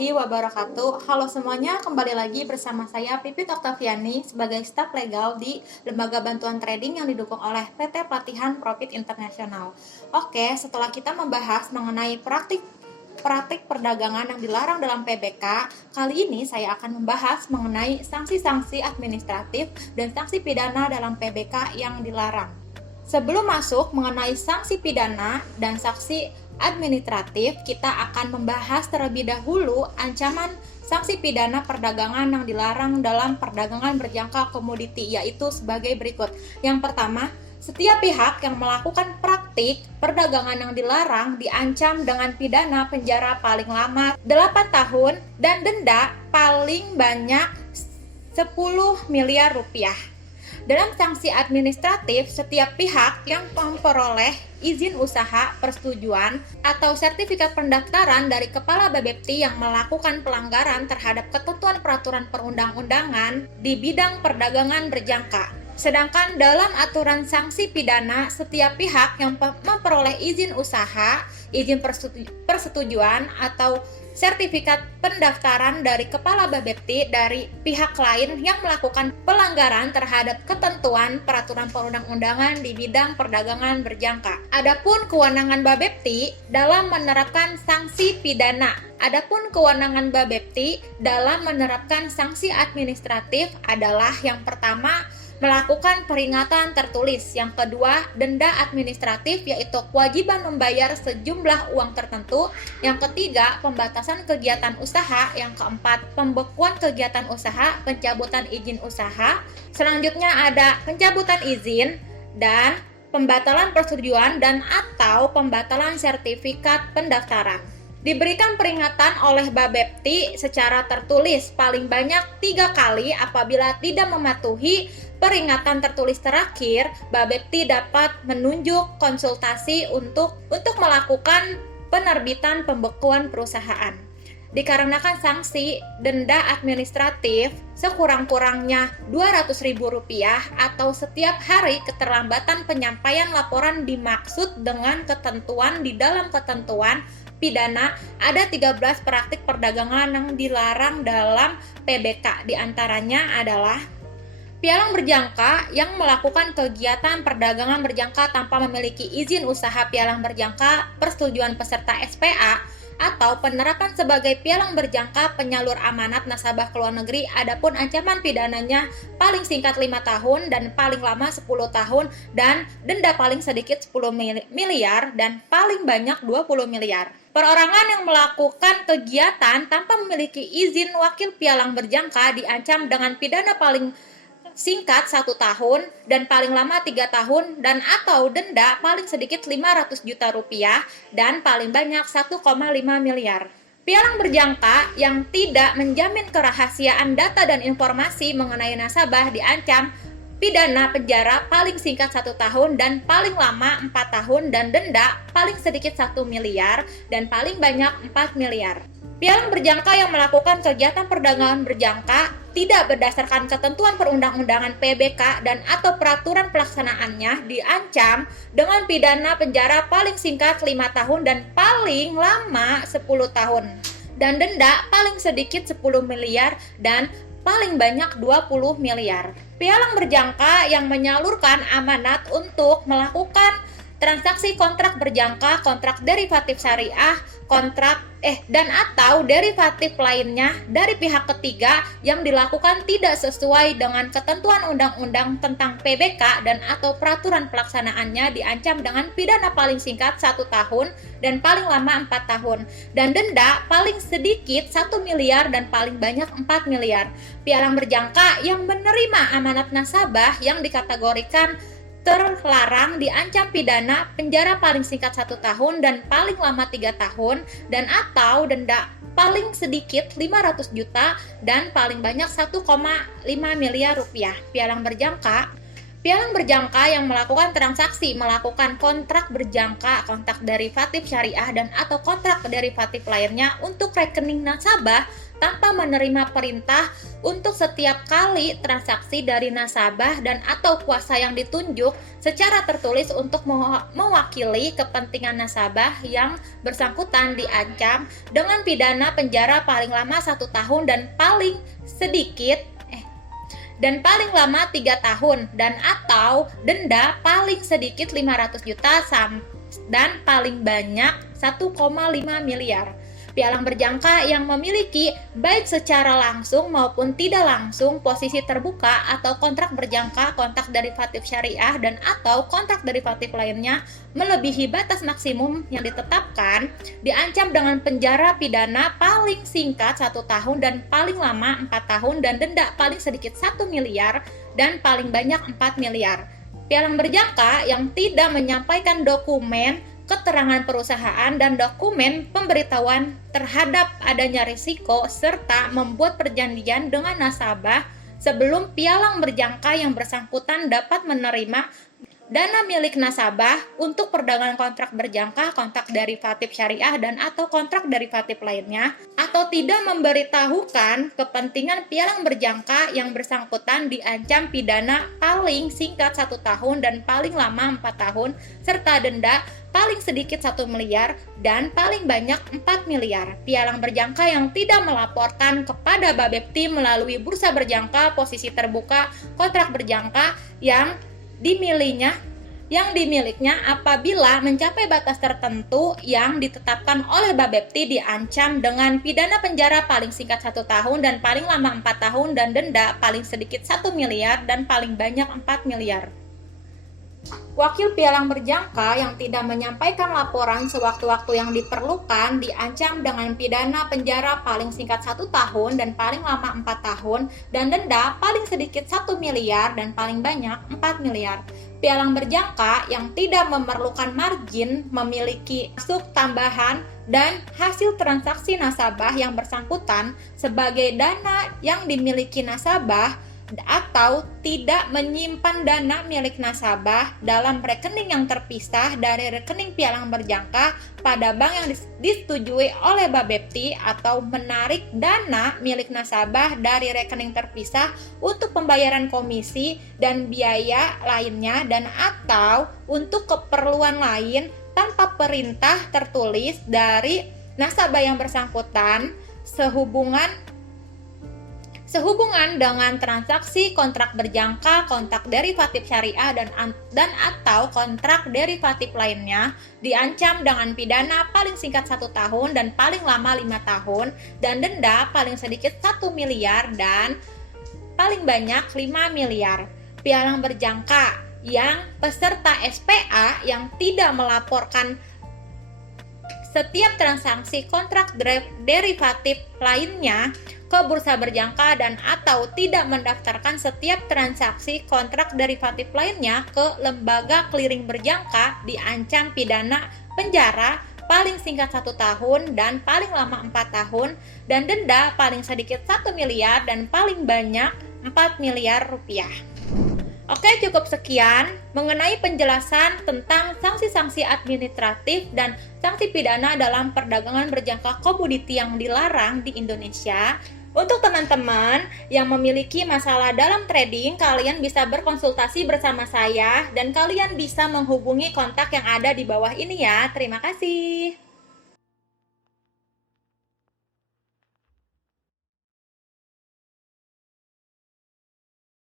warahmatullahi wabarakatuh. Halo semuanya, kembali lagi bersama saya Pipit Oktaviani sebagai staf legal di Lembaga Bantuan Trading yang didukung oleh PT Pelatihan Profit Internasional. Oke, setelah kita membahas mengenai praktik perdagangan yang dilarang dalam PBK, kali ini saya akan membahas mengenai sanksi-sanksi administratif dan sanksi pidana dalam PBK yang dilarang. Sebelum masuk mengenai sanksi pidana dan sanksi administratif, kita akan membahas terlebih dahulu ancaman sanksi pidana perdagangan yang dilarang dalam perdagangan berjangka komoditi, yaitu sebagai berikut. Yang pertama, setiap pihak yang melakukan praktik perdagangan yang dilarang diancam dengan pidana penjara paling lama 8 tahun dan denda paling banyak 10 miliar rupiah. Dalam sanksi administratif, setiap pihak yang memperoleh izin usaha, persetujuan, atau sertifikat pendaftaran dari Kepala Bapepti yang melakukan pelanggaran terhadap ketentuan peraturan perundang-undangan di bidang perdagangan berjangka. Sedangkan dalam aturan sanksi pidana, setiap pihak yang memperoleh izin usaha, izin persetujuan, atau sertifikat pendaftaran dari Kepala Bapepti dari pihak lain yang melakukan pelanggaran terhadap ketentuan peraturan perundang-undangan di bidang perdagangan berjangka. Adapun kewenangan Bapepti dalam menerapkan sanksi pidana. Adapun kewenangan Bapepti dalam menerapkan sanksi administratif adalah yang pertama, melakukan peringatan tertulis. Yang kedua, denda administratif, yaitu kewajiban membayar sejumlah uang tertentu. Yang ketiga, pembatasan kegiatan usaha. Yang keempat, pembekuan kegiatan usaha, pencabutan izin usaha. Selanjutnya ada pencabutan izin dan pembatalan persetujuan dan atau pembatalan sertifikat pendaftaran. Diberikan peringatan oleh Bapepti secara tertulis paling banyak 3 kali. Apabila tidak mematuhi peringatan tertulis terakhir, Bapepti dapat menunjuk konsultasi untuk melakukan penerbitan pembekuan perusahaan. Dikarenakan sanksi denda administratif sekurang-kurangnya Rp200.000 atau setiap hari keterlambatan penyampaian laporan dimaksud dengan ketentuan di dalam ketentuan pidana, ada 13 praktik perdagangan yang dilarang dalam PBK. Di antaranya adalah pialang berjangka yang melakukan kegiatan perdagangan berjangka tanpa memiliki izin usaha pialang berjangka, persetujuan peserta SPA, atau penerapan sebagai pialang berjangka penyalur amanat nasabah ke luar negeri. Adapun ancaman pidananya paling singkat 5 tahun dan paling lama 10 tahun dan denda paling sedikit 10 miliar dan paling banyak 20 miliar. Perorangan yang melakukan kegiatan tanpa memiliki izin wakil pialang berjangka diancam dengan pidana paling singkat 1 tahun dan paling lama 3 tahun dan atau denda paling sedikit 500 juta rupiah dan paling banyak 1,5 miliar. Pialang berjangka yang tidak menjamin kerahasiaan data dan informasi mengenai nasabah diancam pidana penjara paling singkat 1 tahun dan paling lama 4 tahun dan denda paling sedikit 1 miliar dan paling banyak 4 miliar. Pialang berjangka yang melakukan kegiatan perdagangan berjangka tidak berdasarkan ketentuan perundang-undangan PBK dan atau peraturan pelaksanaannya diancam dengan pidana penjara paling singkat 5 tahun dan paling lama 10 tahun dan denda paling sedikit 10 miliar dan paling banyak 20 miliar. Pialang berjangka yang menyalurkan amanat untuk melakukan transaksi kontrak berjangka, kontrak derivatif syariah, kontrak dan atau derivatif lainnya dari pihak ketiga yang dilakukan tidak sesuai dengan ketentuan undang-undang tentang PBK dan atau peraturan pelaksanaannya diancam dengan pidana paling singkat 1 tahun dan paling lama 4 tahun dan denda paling sedikit 1 miliar dan paling banyak 4 miliar. Pialang berjangka yang menerima amanat nasabah yang dikategorikan terlarang diancam pidana penjara paling singkat 1 tahun dan paling lama 3 tahun dan atau denda paling sedikit 500 juta dan paling banyak 1,5 miliar rupiah. Pialang berjangka yang melakukan transaksi, melakukan kontrak berjangka, kontrak derivatif syariah dan atau kontrak derivatif lainnya untuk rekening nasabah tanpa menerima perintah untuk setiap kali transaksi dari nasabah dan atau kuasa yang ditunjuk secara tertulis untuk mewakili kepentingan nasabah yang bersangkutan diancam dengan pidana penjara paling lama 1 tahun dan paling lama 3 tahun dan atau denda paling sedikit 500 juta dan paling banyak 1,5 miliar. Pialang berjangka yang memiliki baik secara langsung maupun tidak langsung posisi terbuka atau kontrak berjangka, kontrak derivatif syariah dan atau kontrak derivatif lainnya melebihi batas maksimum yang ditetapkan diancam dengan penjara pidana paling singkat 1 tahun dan paling lama 4 tahun dan denda paling sedikit 1 miliar dan paling banyak 4 miliar. Pialang berjangka yang tidak menyampaikan dokumen keterangan perusahaan dan dokumen pemberitahuan terhadap adanya risiko serta membuat perjanjian dengan nasabah sebelum pialang berjangka yang bersangkutan dapat menerima dana milik nasabah untuk perdagangan kontrak berjangka, kontrak derivatif syariah dan atau kontrak derivatif lainnya, atau tidak memberitahukan kepentingan pialang berjangka yang bersangkutan diancam pidana paling singkat 1 tahun dan paling lama 4 tahun serta denda paling sedikit 1 miliar dan paling banyak 4 miliar. Pialang berjangka yang tidak melaporkan kepada Bapepti melalui bursa berjangka posisi terbuka kontrak berjangka yang dimilikinya apabila mencapai batas tertentu yang ditetapkan oleh Bapepti diancam dengan pidana penjara paling singkat 1 tahun dan paling lama 4 tahun dan denda paling sedikit 1 miliar dan paling banyak 4 miliar. Wakil pialang berjangka yang tidak menyampaikan laporan sewaktu-waktu yang diperlukan diancam dengan pidana penjara paling singkat 1 tahun dan paling lama 4 tahun dan denda paling sedikit 1 miliar dan paling banyak 4 miliar. Pialang berjangka yang tidak memerlukan margin memiliki masuk tambahan dan hasil transaksi nasabah yang bersangkutan sebagai dana yang dimiliki nasabah atau tidak menyimpan dana milik nasabah dalam rekening yang terpisah dari rekening pialang berjangka pada bank yang disetujui oleh Bapepti atau menarik dana milik nasabah dari rekening terpisah untuk pembayaran komisi dan biaya lainnya dan atau untuk keperluan lain tanpa perintah tertulis dari nasabah yang bersangkutan sehubungan dengan transaksi kontrak berjangka, kontrak derivatif syariah dan atau kontrak derivatif lainnya diancam dengan pidana paling singkat 1 tahun dan paling lama 5 tahun dan denda paling sedikit 1 miliar dan paling banyak 5 miliar. Pialang berjangka yang peserta SPA yang tidak melaporkan setiap transaksi kontrak derivatif lainnya ke bursa berjangka dan atau tidak mendaftarkan setiap transaksi kontrak derivatif lainnya ke lembaga clearing berjangka diancam pidana penjara paling singkat 1 tahun dan paling lama 4 tahun dan denda paling sedikit 1 miliar dan paling banyak 4 miliar rupiah. Oke, cukup sekian mengenai penjelasan tentang sanksi-sanksi administratif dan sanksi pidana dalam perdagangan berjangka komoditi yang dilarang di Indonesia. Untuk teman-teman yang memiliki masalah dalam trading, kalian bisa berkonsultasi bersama saya dan kalian bisa menghubungi kontak yang ada di bawah ini ya. Terima kasih.